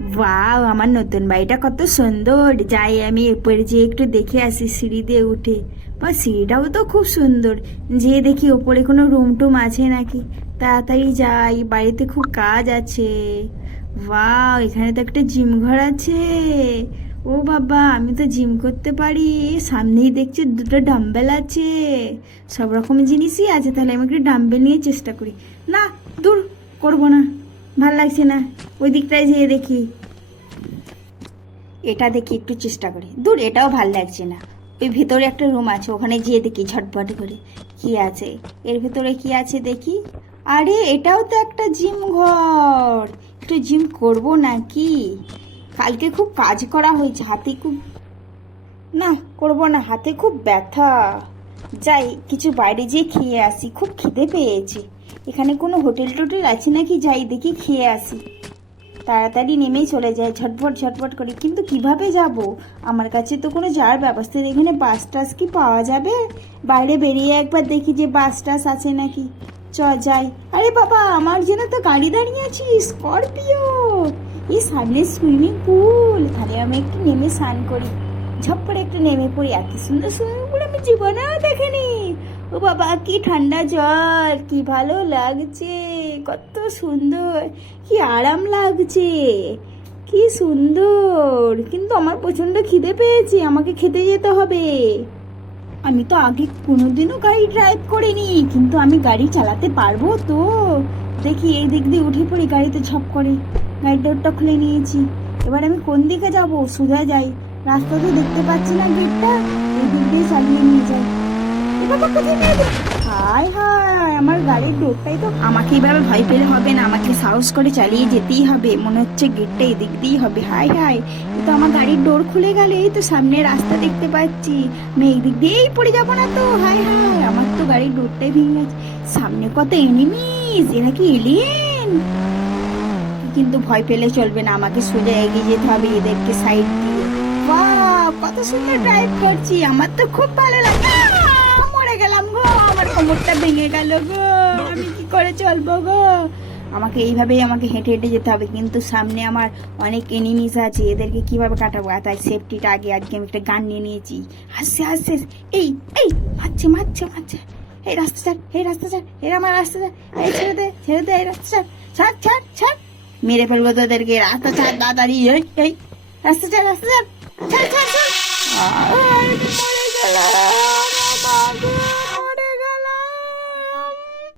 Wow, আমার নতুন বাড়িটা কত সুন্দর। যাই আমি উপরে যেয়ে একটু দেখে আসি সিঁড়ি দিয়ে উঠে। বা সিঁড়িটাও তো খুব সুন্দর। যেয়ে দেখি ওপরে কোনো রুম টুম আছে নাকি। তাড়াতাড়ি যাই, বাড়িতে খুব কাজ আছে। ওয়াও, এখানে তো একটা জিম ঘর আছে। ও বাবা, আমি তো জিম করতে পারি। সামনেই দেখছি দুটো ডাম্বেল আছে। সব রকমের জিনিসই আছে, তাহলে আমি একটু ডাম্বেল নিয়ে চেষ্টা করি। না, দূর, করবো না, ভাল লাগছে না। ওই দিকটায় যেয়ে দেখি, এটা দেখি একটু চেষ্টা করি। দূর, এটাও ভাল লাগছে না। ওই ভেতরে একটা রুম আছে, ওখানে যেয়ে দেখি ঝটপট করে কি আছে। এর ভেতরে কি আছে দেখি। আরে, এটাও তো একটা জিম ঘর। একটু জিম করব নাকি? কালকে খুব কাজ করা হয়েছে, হাতে খুব, না করব না, হাতে খুব ব্যথা। যাই কিছু বাইরে যেয়ে খেয়ে আসি, খুব খিদে পেয়েছে। এখানে কোনো হোটেল টোটেল আছে নাকি, যাই দেখি খেয়ে আসি। তাড়াতাড়ি নেমেই চলে যায় ঝটপট ঝটপট করে, কিন্তু কিভাবে যাব? আমার কাছে তো কোনো যাওয়ার ব্যবস্থা নেই। এখানে বাস টাস কি পাওয়া যাবে? বাইরে বেরিয়ে একবার দেখি যে বাস টাস আছে নাকি। চ যাই। আরে বাবা, আমার জন্য তো গাড়ি দাঁড়িয়ে আছে, স্করপিও। এই সামনে সুইমিং পুল, তাহলে আমি একটু নেমে স্নান করি। ঝপ করে একটু নেমে পড়ি। এত সুন্দর সুইমিং পুল আমি জীবনেও দেখিনি। ও বাবা, কি ঠান্ডা জল, কি ভালো লাগছে, কত সুন্দর, কি আরাম লাগছে, কি সুন্দর। কিন্তু আমার প্রচন্ড খিদে পেয়েছে, আমাকে খেতে যেতে হবে। আমি তো আগে কোনোদিনও গাড়ি ড্রাইভ করিনি, কিন্তু আমি গাড়ি চালাতে পারবো তো। দেখি এই দিক দিয়ে উঠে পড়ি গাড়িতে ঝপ করে। গাড়ির ডোরটা খুলে নিয়েছি। এবার আমি কোন দিকে যাব? সোজা যাই, রাস্তা তো দেখতে পাচ্ছি না গেটটা। এই দিক দিয়ে চালিয়ে নিয়ে যাই। এ বাবা, কোথায় নিয়ে যাবে? হায় হায়, আমার গাড়ির ডোরটাই তো। আমাকে এভাবে ভয় পেলে হবে না, আমাকে সাহস করে চালিয়ে যেতেই হবে। মনে হচ্ছে গেটটা এদিক দিয়েই হবে। হায় হায়, এই তো আমার গাড়ির ডোর খুলে গেল। এই তো সামনে রাস্তা দেখতে পাচ্ছি, আমি এই দিক দিয়েই পড়ে যাবো না তো? হায় হায়, আমার তো গাড়ির ডোরটাই ভেঙে গেছে। সামনে কত এনিমিস, এরা কি এলিয়েন? কিন্তু ভয় পেলে চলবে না, আমাকে সোজা এগিয়ে যেতে হবে এদেরকে সাইড দিয়ে। বাহ, কত সুন্দর ড্রাইভ করছি, আমার তো খুব ভালো লাগে। মরে গেলাম গো, আমার কোমরটা ভেঙে গেল গো। আমি কি করে চলবো গো? আমাকে এইভাবেই আমাকে হেঁটে হেঁটে যেতে হবে, কিন্তু সামনে আমার অনেক এনিমিস আছে, এদেরকে কিভাবে কাটাবো? তাই সেফটিটা আগে। আজকে আমি একটা গান নিয়ে নিয়েছি। হাসছে হাসছে, এই এই, মারছে মারছে মারছে। এই রাস্তা ছাড়, এই রাস্তা ছাড়, এর আমার রাস্তা ছাড়, এই ছেড়ে দে ছেড়ে দে, এই রাস্তা ছাড়, ছাড় ছাড় ছাড়। মেরে ফেলবো তোদেরকে, রাস্তা ছাড় তাড়াতাড়ি। এই এই, রাস্তা ছাড়, রাস্তা ছাড়, ছাড় ছাড় ছাড়। মরে গেলাম।